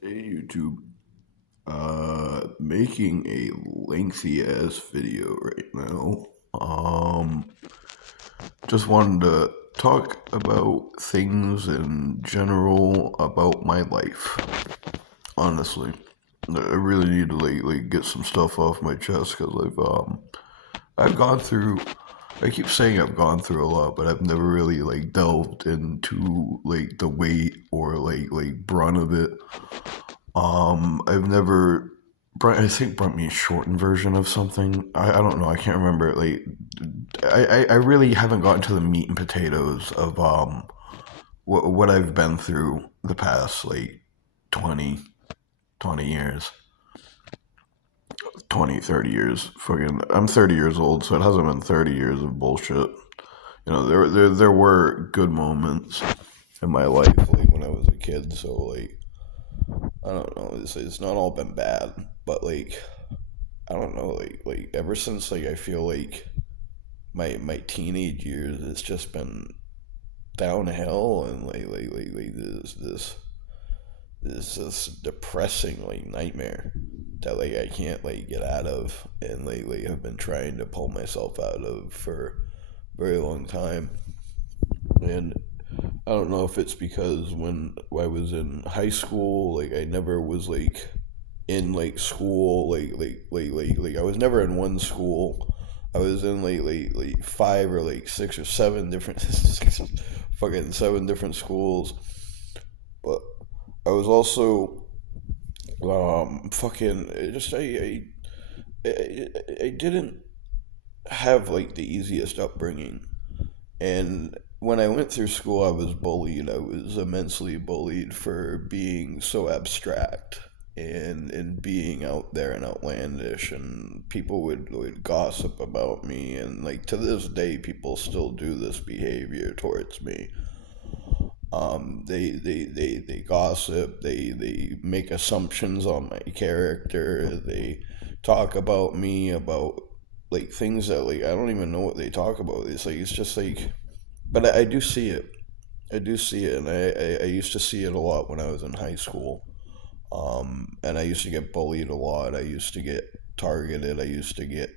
Hey YouTube, making a lengthy ass video right now. Just wanted to talk about things in general about my life. Honestly, I really need to get some stuff off my chest because I've gone through. I keep saying I've gone through a lot, but I've never really delved into the weight or brunt of it. I've never. I think brought me a shortened version of something. I don't know. I can't remember. I really haven't gotten to the meat and potatoes of what I've been through the past 20 20 years, 20 30 years. Fucking, I'm 30 years old, so it hasn't been 30 years of bullshit. There were good moments in my life, when I was a kid. So I don't know. It's not all been bad, but I don't know, ever since I feel like my teenage years, it's just been downhill, and this depressing nightmare that I can't get out of, and have been trying to pull myself out of for a very long time. And I don't know if it's because when I was in high school, I never was in school, I was never in one school. I was in five or six or seven different fucking seven different schools. But I was also fucking just I didn't have the easiest upbringing. And when I went through school, I was bullied. I was immensely bullied for being so abstract and being out there and outlandish. And people would gossip about me. And to this day, people still do this behavior towards me. They gossip. They make assumptions on my character. They talk about me, about things that I don't even know what they talk about. It's just but I do see it. I do see it, and I used to see it a lot when I was in high school. And I used to get bullied a lot. I used to get targeted. I used to get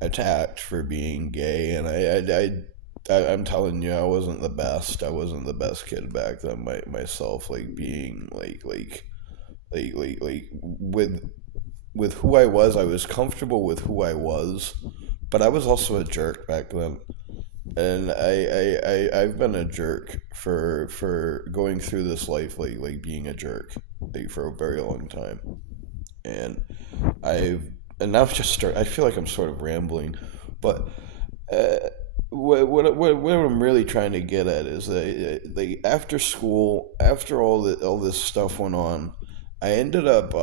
attacked for being gay, and I'm telling you, I wasn't the best. I wasn't the best kid back then. Myself, being with who I was comfortable with who I was, but I was also a jerk back then. And I've been a jerk for going through this life, being a jerk, for a very long time. And I've and now just start. I feel like I'm sort of rambling, but uh, what I'm really trying to get at is that after school, after all this stuff went on, I ended up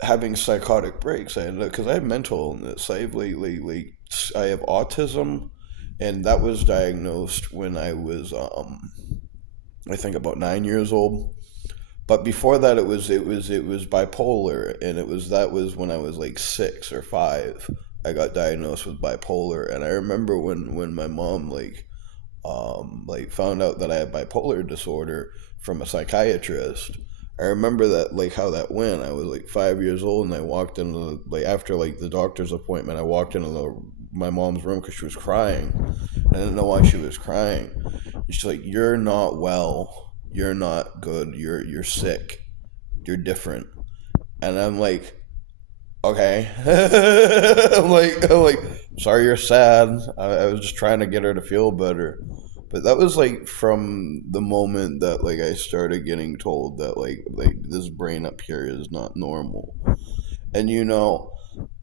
having psychotic breaks. I ended up because I have mental illness. I have I have autism, and that was diagnosed when I was I think about 9 years old. But before that, it was bipolar, and that was when I was 6 or 5. I got diagnosed with bipolar, and I remember when my mom found out that I had bipolar disorder from a psychiatrist. I remember that how that went. I was 5 years old, and I walked into after the doctor's appointment. I walked into my mom's room because she was crying. I didn't know why she was crying. And she's like, "You're not well. You're not good. You're sick. You're different." And I'm like, "Okay." I'm like, "Sorry, you're sad. I was just trying to get her to feel better." But that was from the moment that I started getting told that this brain up here is not normal. And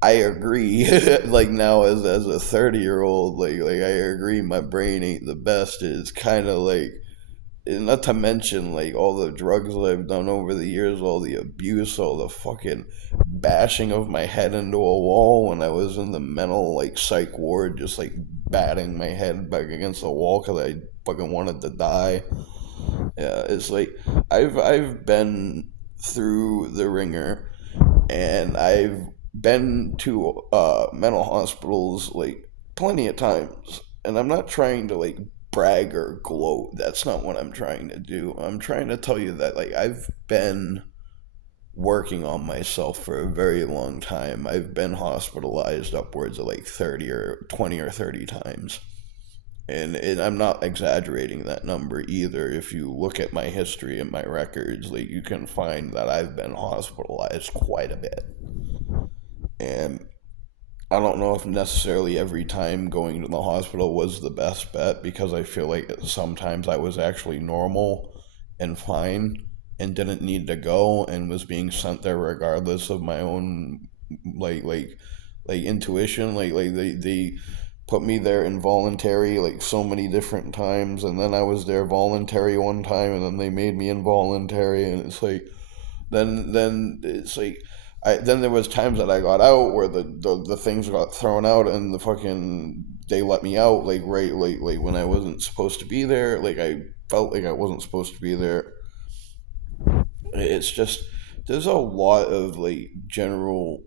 I agree. Now as a 30-year old, I agree my brain ain't the best. It's kind of and not to mention all the drugs that I've done over the years, all the abuse, all the fucking bashing of my head into a wall when I was in the mental psych ward, just batting my head back against the wall because I fucking wanted to die. Yeah, it's I've been through the ringer, and I've been to mental hospitals plenty of times, and I'm not trying to brag or gloat. That's not what I'm trying to do. I'm trying to tell you that I've been working on myself for a very long time. I've been hospitalized upwards of like 30 or 20 or 30 times. And I'm not exaggerating that number either. If you look at my history and my records, like you can find that I've been hospitalized quite a bit. And I don't know if necessarily every time going to the hospital was the best bet, because I feel like sometimes I was actually normal and fine and didn't need to go and was being sent there regardless of my own like like intuition. They put me there involuntary like so many different times, and then I was there voluntary one time, and then they made me involuntary, and it's like then it's like then there was times that I got out where the things got thrown out, and the fucking they let me out like right like when I wasn't supposed to be there. Like I felt like I wasn't supposed to be there. It's just there's a lot of like general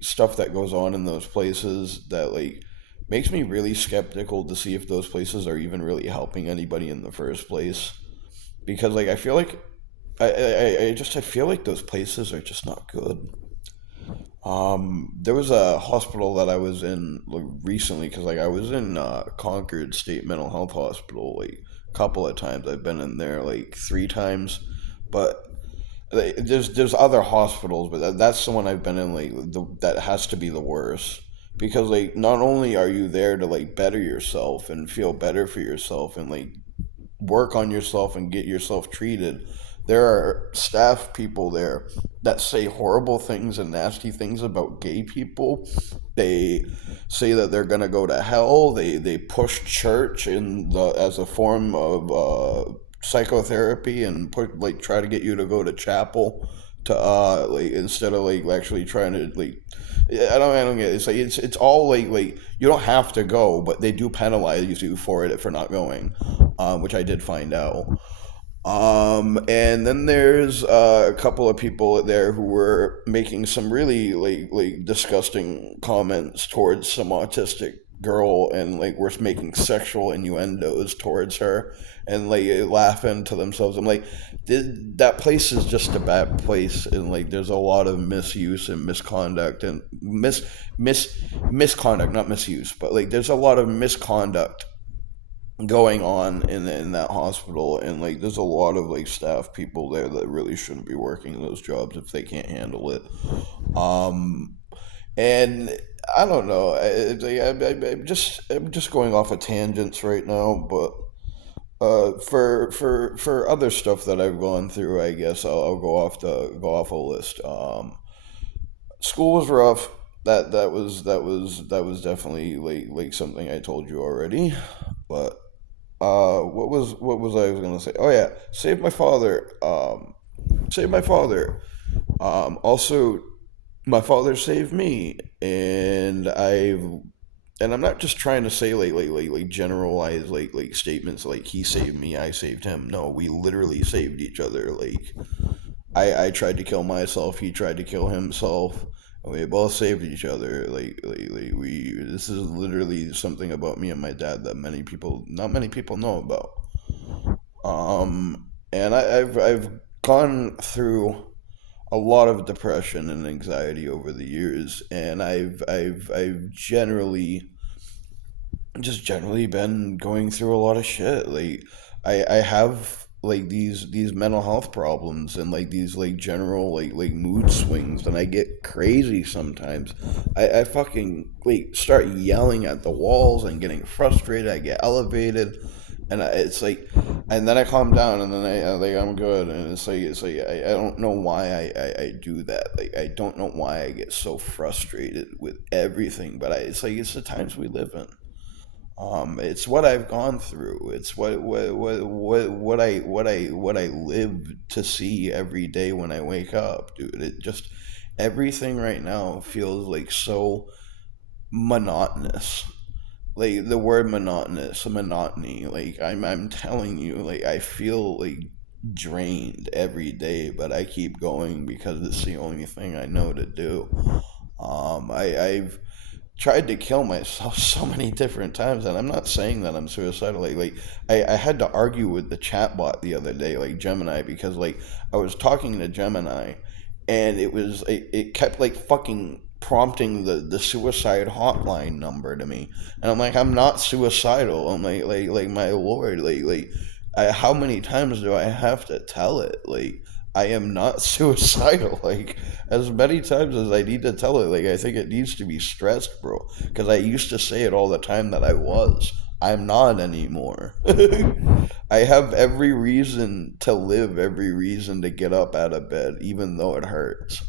stuff that goes on in those places that like makes me really skeptical to see if those places are even really helping anybody in the first place. Because like I feel like I feel like those places are just not good. There was a hospital that I was in like, recently, because like I was in Concord State Mental Health Hospital like a couple of times. I've been in there like three times, but there's other hospitals, but that's the one I've been in like that has to be the worst, because like not only are you there to like better yourself and feel better for yourself and like work on yourself and get yourself treated. There are staff people there that say horrible things and nasty things about gay people. They say that they're gonna go to hell. They push church as a form of psychotherapy, and put like try to get you to go to chapel to like instead of like actually trying to like I don't get it. It's like it's all like you don't have to go, but they do penalize you for it for not going, which I did find out. And then there's a couple of people there who were making some really disgusting comments towards some autistic girl, and like were making sexual innuendos towards her, and like laughing to themselves. I'm like, that place is just a bad place, and like there's a lot of misuse and misconduct and misconduct, not misuse, but like there's a lot of misconduct going on in that hospital, and like there's a lot of like staff people there that really shouldn't be working those jobs if they can't handle it. um and I don't know, I'm just going off of tangents right now, but for other stuff that I've gone through, I guess I'll go off a list. School was rough. That was definitely like something I told you already. But what was I was gonna say? Oh yeah, save my father. Save my father. Also, my father saved me, and I'm not just trying to say like generalized like statements like he saved me, I saved him. No, we literally saved each other. Like I tried to kill myself, he tried to kill himself, and we both saved each other. Like we this is literally something about me and my dad that not many people know about. And I've gone through a lot of depression and anxiety over the years, and I've generally been going through a lot of shit. Like I have like these mental health problems, and like these like general like mood swings, and I get crazy sometimes. I fucking like start yelling at the walls and getting frustrated. I get elevated, and it's like, and then I calm down, and then I'm good, and it's like I don't know why I do that. Like I don't know why I get so frustrated with everything, but it's like it's the times we live in. It's what I've gone through. It's what I live to see every day when I wake up, dude. It just everything right now feels like so monotonous. Like the word monotonous, monotony. Like I'm telling you, like I feel like drained every day, but I keep going because it's the only thing I know to do. I've tried to kill myself so many different times, and I'm not saying that I'm suicidal. I had to argue with the chatbot the other day, like Gemini, because like I was talking to Gemini, and it kept like fucking prompting the suicide hotline number to me, and I'm like, I'm not suicidal. I'm like my lord, how many times do I have to tell it? Like, I am not suicidal. Like, as many times as I need to tell it, like, I think it needs to be stressed, bro. Because I used to say it all the time that I was. I'm not anymore. I have every reason to live, every reason to get up out of bed, even though it hurts.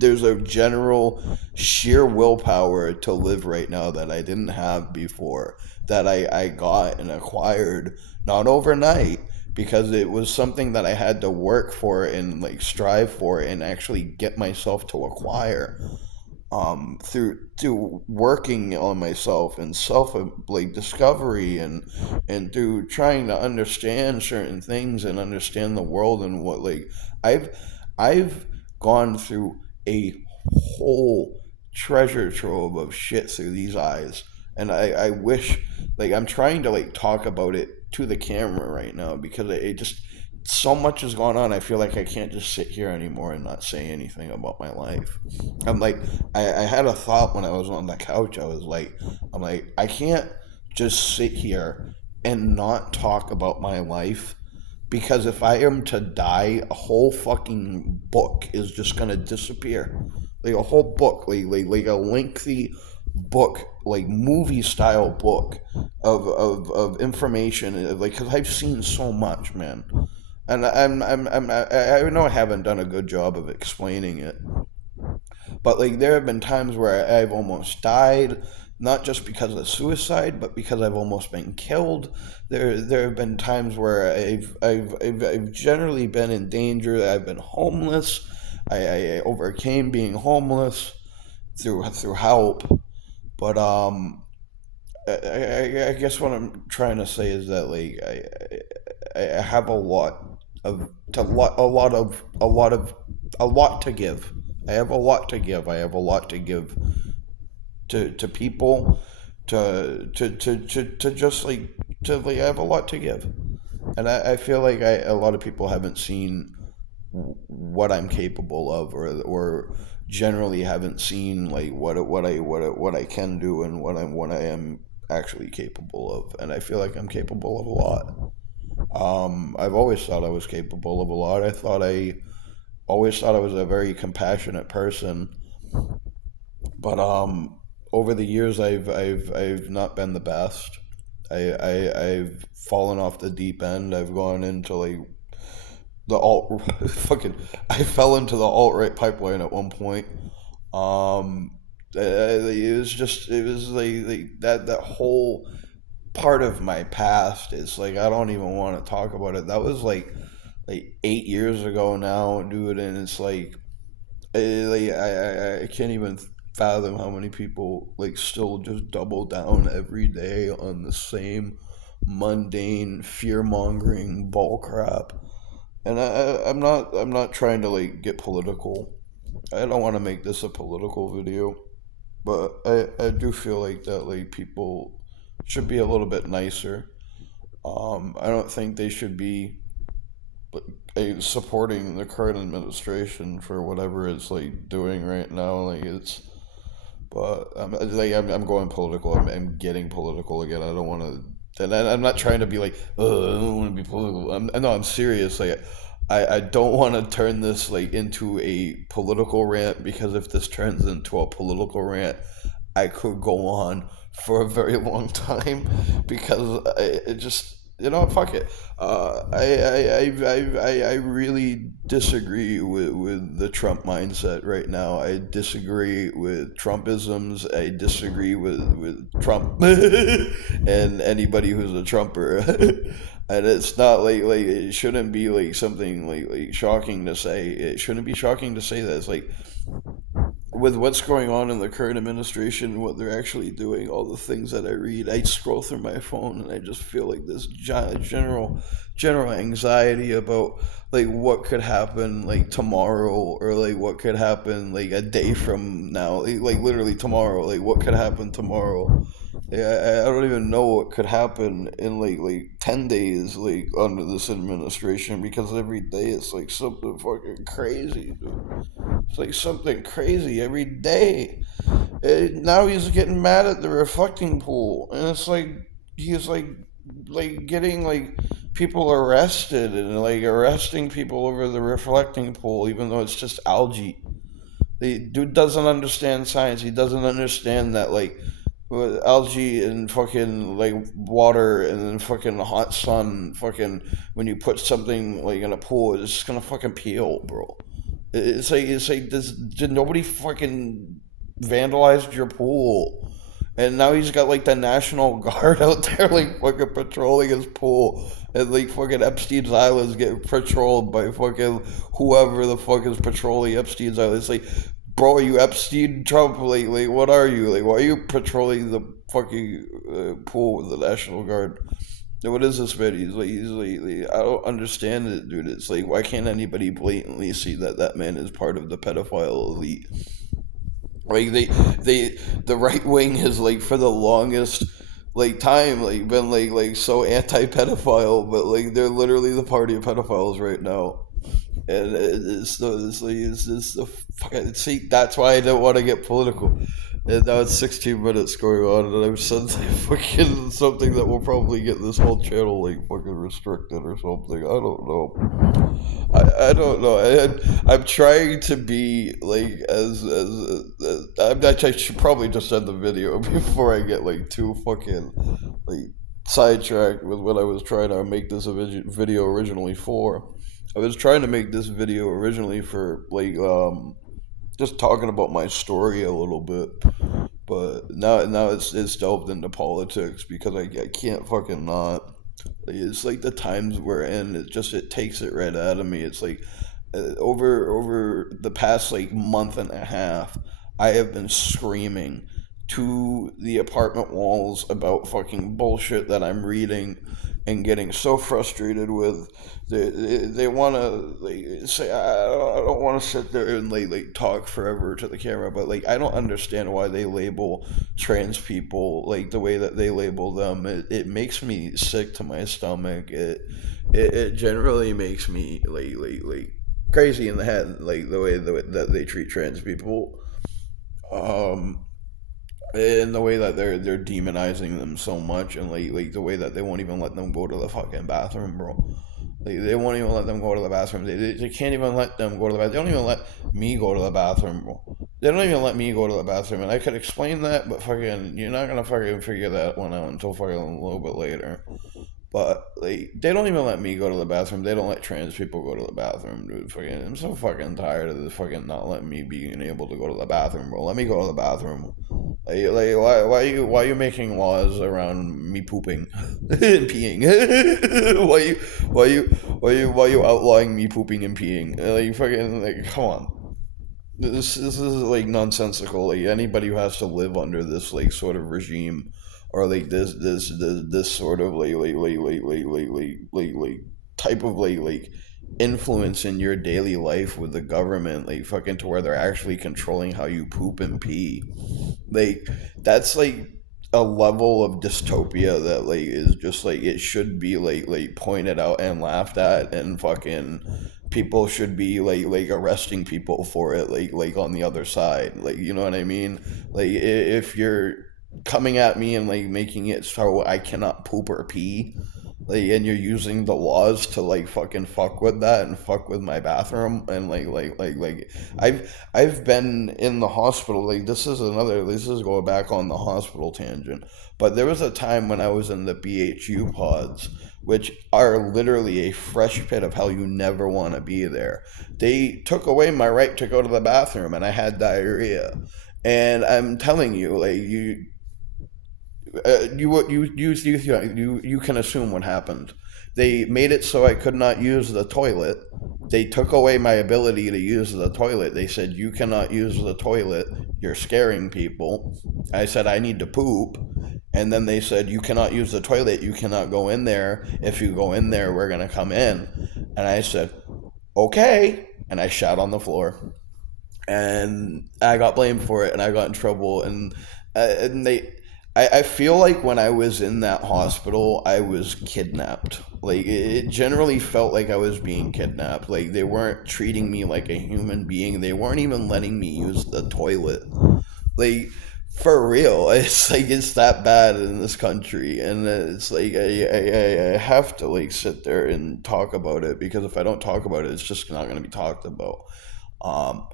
There's a general sheer willpower to live right now that I didn't have before, that I got and acquired, not overnight, because it was something that I had to work for and like strive for and actually get myself to acquire, through working on myself and self like discovery, and through trying to understand certain things and understand the world, and what like I've I've gone through a whole treasure trove of shit through these eyes, and I wish, like, I'm trying to like talk about it to the camera right now, because it just, so much has gone on. I feel like I can't just sit here anymore and not say anything about my life. I'm like, I had a thought when I was on the couch. I'm like, I can't just sit here and not talk about my life, because if I am to die, a whole fucking book is just gonna disappear. Like a whole book, like a lengthy book, like movie style book of information. Like, cause I've seen so much, man, and I know I haven't done a good job of explaining it, but like there have been times where I've almost died, not just because of suicide, but because I've almost been killed. There have been times where I've generally been in danger. I've been homeless. I overcame being homeless through help. But I guess what I'm trying to say is that like I have a lot of to lot a lot to give. I have a lot to give. I have a lot to give to people, to just like, to like, I have a lot to give, and I feel like a lot of people haven't seen what I'm capable of, or generally haven't seen like what I can do, and what I am actually capable of, and I feel like I'm capable of a lot. I've always thought I was capable of a lot. I always thought I was a very compassionate person, but over the years I've not been the best. I've fallen off the deep end. I've gone into like the alt fucking I fell into the alt right pipeline at one point. It was like that whole part of my past is like, I don't even want to talk about it. That was like 8 years ago now, dude, and it's like, I can't even fathom how many people like still just double down every day on the same mundane fear mongering bull crap. And I'm not trying to like get political. I don't want to make this a political video, but I do feel like that like people should be a little bit nicer. I don't think they should be supporting the current administration for whatever it's like doing right now. Like it's, but I'm going political. I'm getting political again. I don't want to, and I'm not trying to be like, oh, I don't want to be political. No, I'm serious. Like, I don't want to turn this like into a political rant, because if this turns into a political rant, I could go on for a very long time, because it just, fuck it. I really disagree with the Trump mindset right now. I disagree with Trumpisms. I disagree with Trump and anybody who's a Trumper. And it's not like it shouldn't be like something like shocking to say. It shouldn't be shocking to say that. It's like with what's going on in the current administration, what they're actually doing, all the things that I read, I scroll through my phone and I just feel like this general anxiety about like what could happen like tomorrow, or like what could happen like a day from now, like literally tomorrow, like what could happen tomorrow. Yeah, I don't even know what could happen in like 10 days like under this administration, because every day it's like something fucking crazy, dude. It's like something crazy every day. Now he's getting mad at the reflecting pool, and it's like he's like getting like people arrested and like arresting people over the reflecting pool, even though it's just algae. The dude doesn't understand science. He doesn't understand that like with algae and fucking like water and then fucking hot sun, fucking when you put something like in a pool, it's just gonna fucking peel, bro. It's like did nobody fucking vandalized your pool? And now he's got like the National Guard out there like fucking patrolling his pool. And like fucking Epstein's Island's getting patrolled by fucking whoever the fuck is patrolling Epstein's Island. It's like, bro, are you Epstein Trump? Like what are you? Like, why are you patrolling the fucking pool with the National Guard? What is this, man? He's like, I don't understand it, dude. It's like, why can't anybody blatantly see that that man is part of the pedophile elite? Like the right wing has like for the longest like time like been like so anti-pedophile, but like they're literally the party of pedophiles right now. And it's the fucking see. That's why I don't want to get political. And now it's 16 minutes going on, and I've said fucking something that will probably get this whole channel like fucking restricted or something. I don't know. I don't know. I'm trying to be like I should probably just end the video before I get like too fucking like sidetracked with what I was trying to make this video originally for. I was trying to make this video originally for like just talking about my story a little bit, but now it's delved into politics because I can't fucking not. Like, it's like the times we're in. It takes it right out of me. It's like over the past like month and a half, I have been screaming to the apartment walls about fucking bullshit that I'm reading and getting so frustrated with. They want to like say I don't want to sit there and like talk forever to the camera, but like I don't understand why they label trans people like the way that they label them. It makes me sick to my stomach. It generally makes me like crazy in the head, like that they treat trans people. Um, in the way that they're demonizing them so much, and like the way that they won't even let them go to the fucking bathroom, bro. Like, they won't even let them go to the bathroom. They can't even let them go to the bathroom. They don't even let me go to the bathroom, bro. They don't even let me go to the bathroom, and I could explain that, but fucking, you're not gonna fucking figure that one out until fucking a little bit later. But like, they don't even let me go to the bathroom. They don't let trans people go to the bathroom, dude. Fucking, I'm so fucking tired of this fucking not letting me being able to go to the bathroom, bro. Let me go to the bathroom. Like why are you making laws around me pooping and peeing? Why you outlawing me pooping and peeing? Like fucking like, come on. This is like nonsensical. Like, anybody who has to live under this like sort of regime, or like this sort of like type of like influence in your daily life with the government, like fucking to where they're actually controlling how you poop and pee. Like, that's like a level of dystopia that like is just like, it should be like pointed out and laughed at, and fucking people should be like arresting people for it, like on the other side, like, you know what I mean? Like, if you're coming at me and like making it so I cannot poop or pee, like, and you're using the laws to like fucking fuck with that and fuck with my bathroom, and like I've been in the hospital. Like, this is going back on the hospital tangent, but there was a time when I was in the BHU pods, which are literally a fresh pit of hell. You never want to be there. They took away my right to go to the bathroom, and I had diarrhea. And I'm telling you, like, you can assume what happened. They made it so I could not use the toilet, they took away my ability to use the toilet. They said, you cannot use the toilet. You're scaring people. I said, I need to poop. And then they said, you cannot use the toilet. You cannot go in there. If you go in there, we're going to come in. And I said, okay. And I shat on the floor. And I got blamed for it, and I got in trouble. I feel like when I was in that hospital, I was kidnapped. Like, it generally felt like I was being kidnapped. Like, they weren't treating me like a human being. They weren't even letting me use the toilet. Like, for real, it's like it's that bad in this country, and it's like I have to like sit there and talk about it, because if I don't talk about it, it's just not going to be talked about. Um,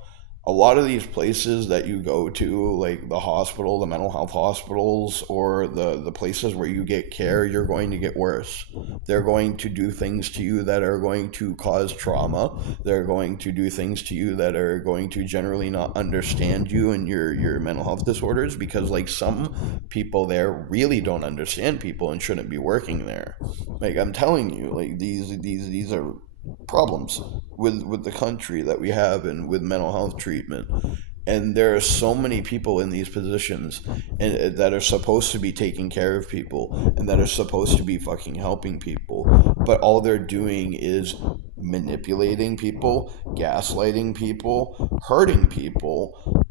a lot of these places that you go to, like the hospital, the mental health hospitals, or the places where you get care, you're going to get worse. They're going to do things to you that are going to cause trauma. They're going to do things to you that are going to generally not understand you and your mental health disorders, because like some people there really don't understand people and shouldn't be working there. Like, I'm telling you, like these are problems with the country that we have, and with mental health treatment. And there are so many people in these positions, and that are supposed to be taking care of people, and that are supposed to be fucking helping people, but all they're doing is manipulating people, gaslighting people, hurting people.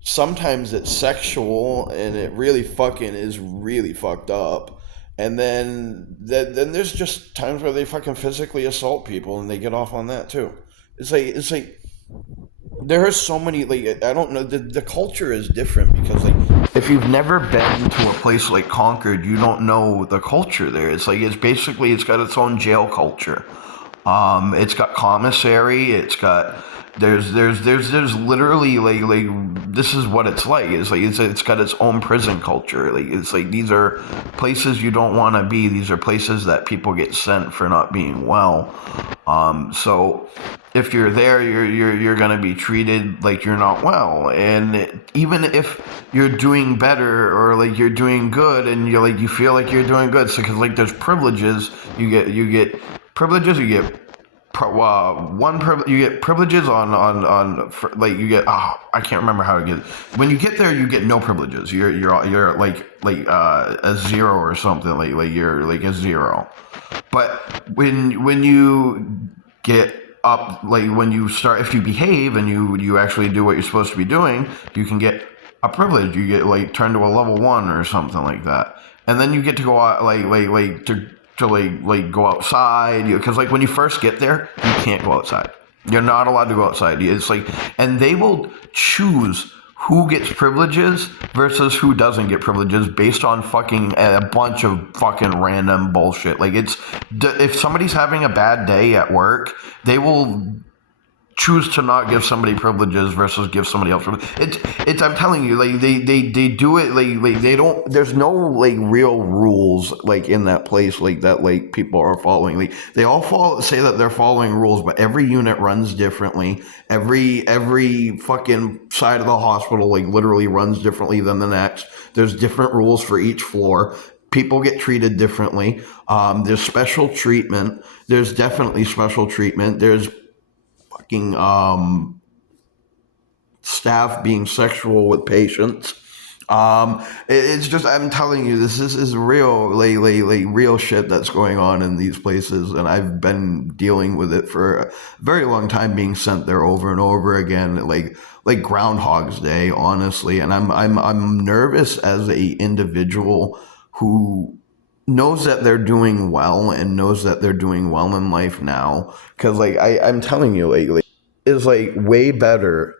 Sometimes it's sexual, and it really fucking is really fucked up. And then there's just times where they fucking physically assault people, and they get off on that too. It's like there are so many, like, I don't know, the culture is different, because like if you've never been to a place like Concord, you don't know the culture there. It's like it's got its own jail culture. It's got commissary. It's got there's literally like this is what it's like. It's got its own prison culture. Like, it's like these are places you don't want to be. These are places that people get sent for not being well. So if you're there, you're gonna be treated like you're not well. And even if you're doing better, or like you're doing good, and you feel like you're doing good, so because like there's privileges, you get privileges, you get you get privileges like you get, I can't remember how to get it. When you get there, you get no privileges. You're like a zero or something, like you're like a zero. But when you get up, like when you start, if you behave and you actually do what you're supposed to be doing, you can get a privilege. You get like turned to a level 1 or something like that, and then you get to go out to go outside, because like when you first get there, you can't go outside. You're not allowed to go outside. It's like, and they will choose who gets privileges versus who doesn't get privileges based on fucking a bunch of fucking random bullshit. Like, if somebody's having a bad day at work, they will choose to not give somebody privileges versus give somebody else privileges. It's I'm telling you, like they do it like they don't, there's no like real rules like in that place like that, like people are following. Like, they all say that they're following rules, but every unit runs differently. Every fucking side of the hospital like literally runs differently than the next. There's different rules for each floor. People get treated differently. There's special treatment. There's definitely special treatment. There's staff being sexual with patients. It's just, I'm telling you, this is real, like real shit that's going on in these places, and I've been dealing with it for a very long time, being sent there over and over again, like Groundhog's Day, honestly. And I'm nervous as a individual who knows that they're doing well and knows that they're doing well in life now, because like I'm telling you, like is like way better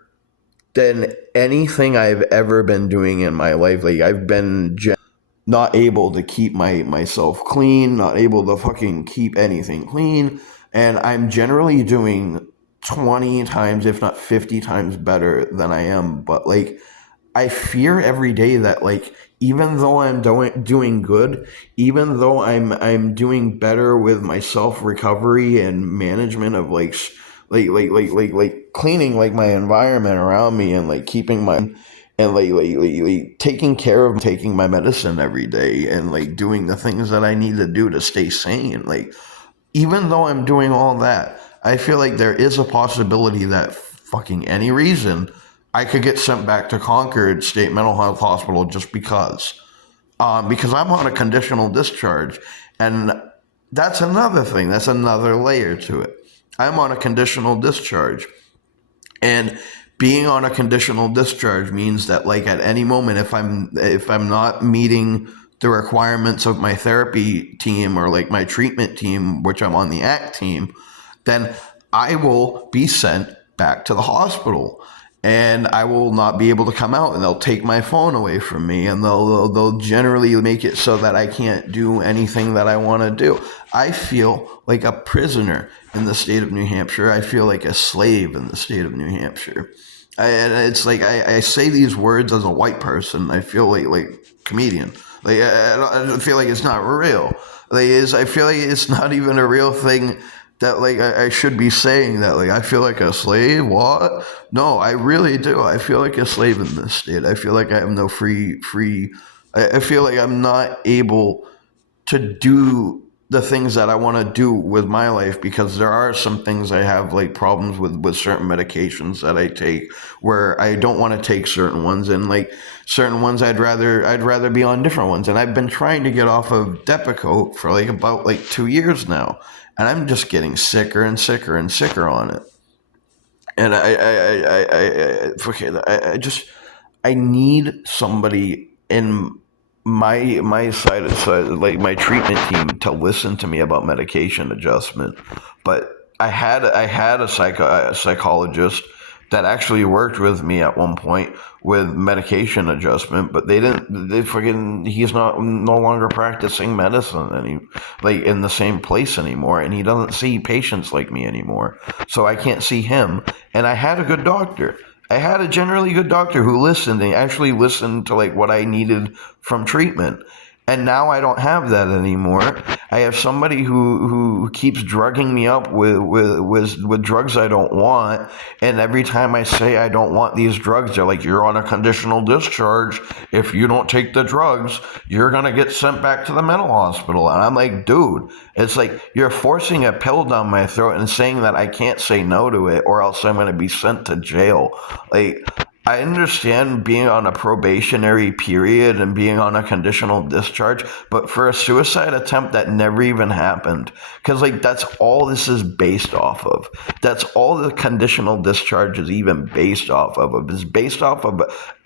than anything I've ever been doing in my life. Like, I've been not able to keep myself clean, not able to fucking keep anything clean, and I'm generally doing 20 times, if not 50 times better than I am. But like, I fear every day that like, even though I'm doing good, even though I'm doing better with my self recovery and management of like cleaning like my environment around me, and like keeping my, and like taking care of, taking my medicine every day, and like doing the things that I need to do to stay sane. Like, even though I'm doing all that, I feel like there is a possibility that fucking any reason I could get sent back to Concord State Mental Health Hospital just because I'm on a conditional discharge. And that's another thing. That's another layer to it. I'm on a conditional discharge. And being on a conditional discharge means that, like, at any moment, if I'm not meeting the requirements of my therapy team or like my treatment team, which I'm on the ACT team, then I will be sent back to the hospital, and I will not be able to come out, and they'll take my phone away from me, and they'll generally make it so that I can't do anything that I want to do. I feel like a prisoner in the state of New Hampshire. I feel like a slave in the state of New Hampshire. And it's like I say these words as a white person. I feel like comedian. Like I feel like it's not real. I feel like it's not even a real thing that like I should be saying that. Like I feel like a slave. What? No, I really do. I feel like a slave in this state. I feel like I have no free. I feel like I'm not able to do the things that I want to do with my life, because there are some things I have like problems with certain medications that I take, where I don't want to take certain ones, and like certain ones I'd rather be on different ones. And I've been trying to get off of Depakote for like about like 2 years now, and I'm just getting sicker and sicker and sicker on it. And I need somebody in my side, like my treatment team, to listen to me about medication adjustment. But I had a psychologist that actually worked with me at one point with medication adjustment, but he's no longer practicing medicine like in the same place anymore, and he doesn't see patients like me anymore, so I can't see him. And I had a good doctor. I had a generally good doctor who listened and actually listened to like what I needed from treatment. And now I don't have that anymore. I have somebody who keeps drugging me up with drugs I don't want. And every time I say I don't want these drugs, they're like, you're on a conditional discharge. If you don't take the drugs, you're going to get sent back to the mental hospital. And I'm like, dude, it's like you're forcing a pill down my throat and saying that I can't say no to it, or else I'm going to be sent to jail. Like, I understand being on a probationary period and being on a conditional discharge, but for a suicide attempt that never even happened, because like that's all this is based off of. That's all the conditional discharge is even based off of. It's based off of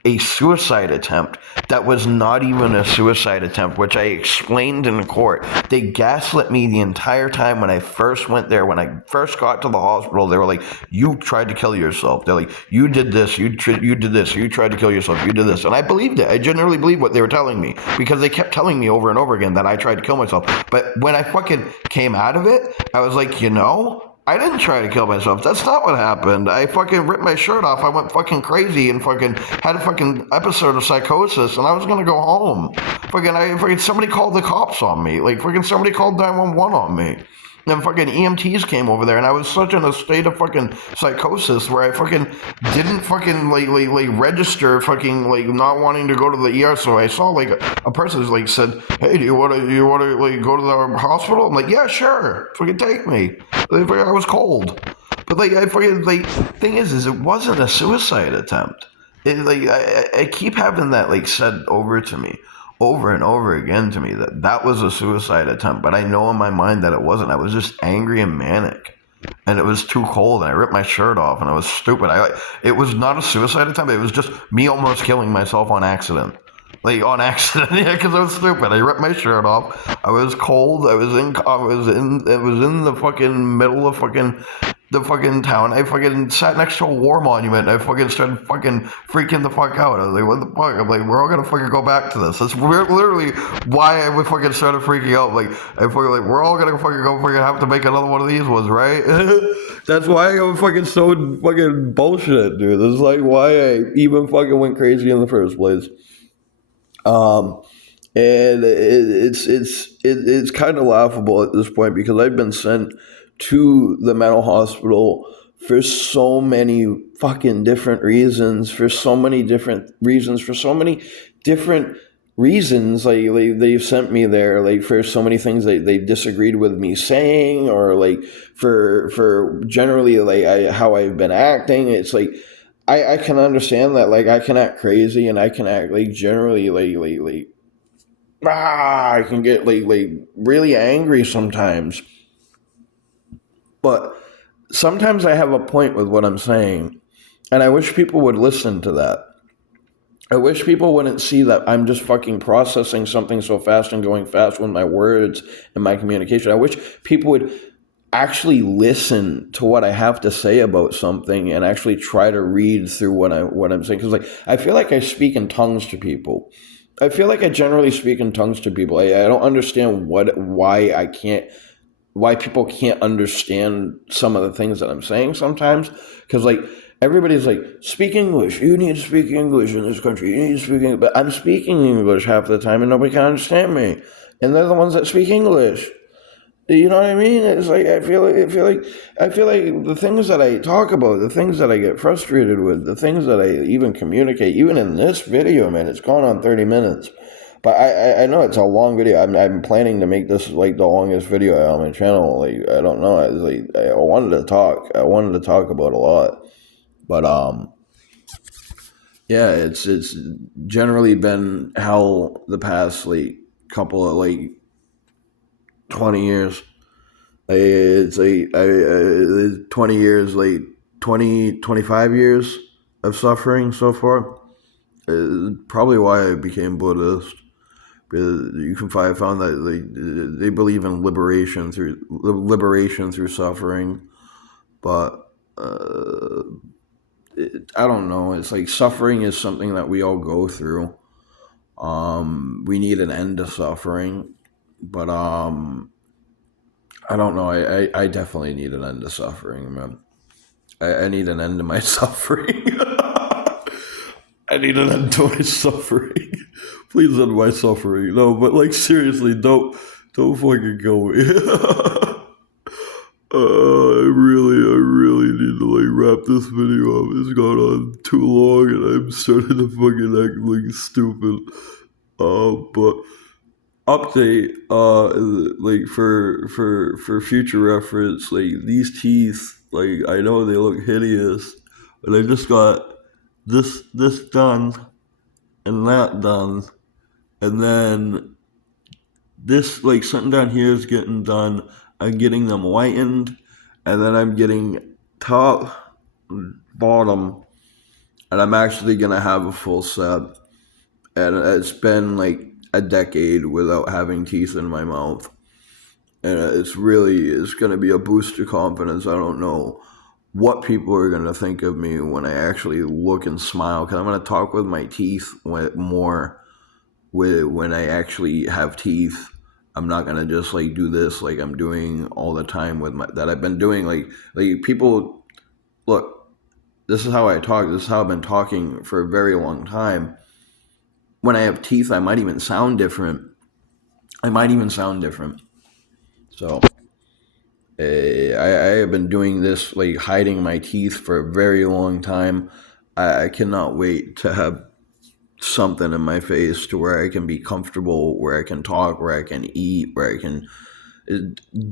a suicide attempt that was not even a suicide attempt, which I explained in court. They gaslit me the entire time when I first went there. When I first got to the hospital, they were like, you tried to kill yourself. They're like, you did this, you did this, you tried to kill yourself, you did this. And I believed it. I genuinely believed what they were telling me, because they kept telling me over and over again that I tried to kill myself. But when I fucking came out of it, I was like, I didn't try to kill myself. That's not what happened. I fucking ripped my shirt off. I went fucking crazy and fucking had a fucking episode of psychosis, and I was gonna go home. Somebody called the cops on me. Like somebody called 911 on me. And fucking EMTs came over there, and I was such in a state of fucking psychosis where I fucking didn't fucking like register fucking like not wanting to go to the ER. So I saw like a person who's like said, "Hey, do you want to like go to the hospital?" I'm like, "Yeah, sure, fucking take me." Like, I was cold, but like I fucking like thing is it wasn't a suicide attempt. I keep having that like said over to me, over and over again to me, that was a suicide attempt, but I know in my mind that it wasn't. I was just angry and manic, and it was too cold, and I ripped my shirt off, and I was stupid. It was not a suicide attempt. It was just me almost killing myself on accident. Like on accident, yeah, because I was stupid. I ripped my shirt off. I was cold. It was in the fucking middle of the fucking town. I fucking sat next to a war monument. I fucking started fucking freaking the fuck out. I was like, what the fuck? I'm like, we're all gonna fucking go back to this. That's literally why I would fucking started freaking out. Like, I fucking like, we're all gonna fucking go fucking have to make another one of these ones, right? That's why I was fucking so fucking bullshit, dude. That's like why I even fucking went crazy in the first place. And it's kind of laughable at this point, because I've been sent to the mental hospital for so many fucking different reasons, for so many different reasons like they've sent me there like for so many things they disagreed with me saying, or like for generally like how I've been acting. It's like I can understand that, like I can act crazy and I can act like generally like I can get like really angry sometimes, but sometimes I have a point with what I'm saying, and I wish people would listen to that. I wish people wouldn't see that I'm just fucking processing something so fast and going fast with my words and my communication. I wish people would actually listen to what I have to say about something and actually try to read through what I'm saying. Because like I feel like I speak in tongues to people. I feel like I generally speak in tongues to people. I don't understand why people can't understand some of the things that I'm saying sometimes. Because like everybody's like, speak English. You need to speak English in this country. You need to speak English. But I'm speaking English half the time and nobody can understand me. And they're the ones that speak English. You know what I mean? It's like I feel like the things that I talk about, the things that I get frustrated with, the things that I even communicate, even in this video, man, it's gone on 30 minutes. But I know it's a long video. I'm planning to make this like the longest video on my channel. Like I don't know. I was like I wanted to talk. I wanted to talk about a lot. But yeah, it's generally been hell the past like couple of like 20 years. It's like 20 years, like 25 years of suffering so far. Probably why I became Buddhist. Because you can find, I found that they believe in liberation through suffering, but I don't know. It's like suffering is something that we all go through. We need an end to suffering, but I don't know. I definitely need an end to suffering, man. I need an end to my suffering. I need an end to my suffering. Please end my suffering. No, but like seriously, don't fucking kill me. I really need to like wrap this video up. It's gone on too long, and I'm starting to fucking act like stupid. But update, like for future reference, like these teeth, like I know they look hideous, but I just got this done and that done, and then this like something down here is getting done. I'm getting them whitened, and then I'm getting top, bottom, and I'm actually gonna have a full set. And it's been like a decade without having teeth in my mouth, and it's gonna be a boost to confidence. I don't know what people are gonna think of me when I actually look and smile, because I'm gonna talk with my teeth more when I actually have teeth. I'm not gonna just like do this like I'm doing all the time with my that I've been doing. Like people look. This is how I talk. This is how I've been talking for a very long time. When I have teeth, I might even sound different. So I have been doing this, like hiding my teeth for a very long time. I cannot wait to have something in my face to where I can be comfortable, where I can talk, where I can eat, where I can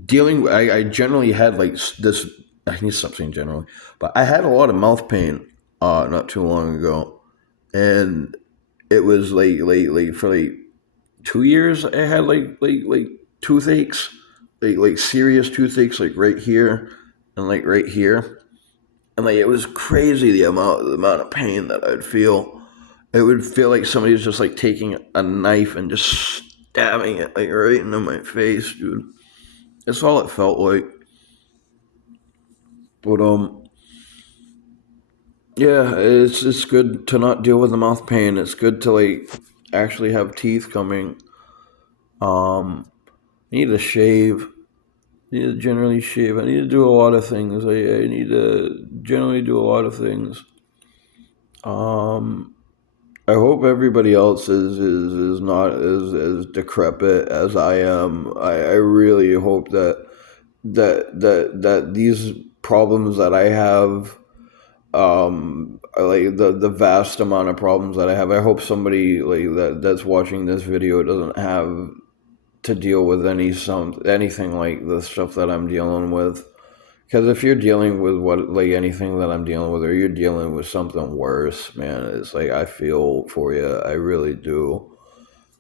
dealing. I generally had like this. I need to stop saying generally, but I had a lot of mouth pain not too long ago, and it was like for like 2 years I had like toothaches, like serious toothaches, like right here and like right here, and like it was crazy the amount of pain that I'd feel. It would feel like somebody was just like taking a knife and just stabbing it like right into my face, dude. That's all it felt like. But yeah, it's good to not deal with the mouth pain. It's good to like actually have teeth coming. I need to shave. I need to generally shave. I need to do a lot of things. I need to generally do a lot of things. I hope everybody else is not as decrepit as I am. I really hope that these problems that I have like the vast amount of problems that I have. I hope somebody like that's watching this video doesn't have to deal with anything like the stuff that I'm dealing with. Because if you're dealing with anything that I'm dealing with, or you're dealing with something worse, man, it's like I feel for you. I really do.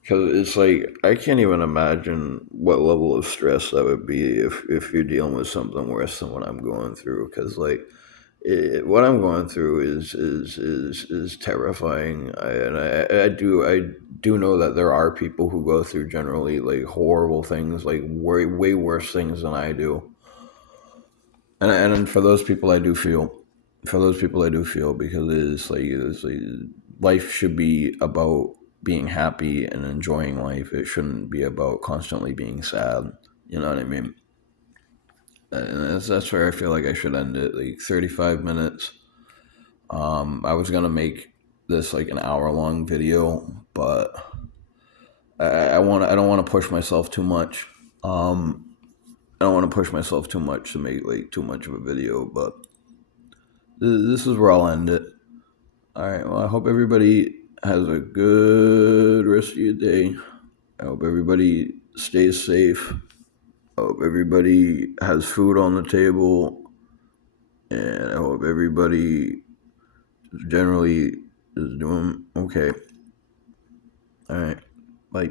Because it's like I can't even imagine what level of stress that would be if you're dealing with something worse than what I'm going through. Because what I'm going through is terrifying. I do know that there are people who go through generally like horrible things, like way worse things than I do. And for those people, I do feel. For those people, I do feel because it's like life should be about being happy and enjoying life. It shouldn't be about constantly being sad. You know what I mean? And that's where I feel like I should end it. Like 35 minutes. I was gonna make this like an hour long video, but I don't want to push myself too much. Um, I don't want to push myself too much to make like too much of a video, but this is where I'll end it. All right. Well, I hope everybody has a good rest of your day. I hope everybody stays safe. I hope everybody has food on the table, and I hope everybody generally is doing okay. All right. Bye.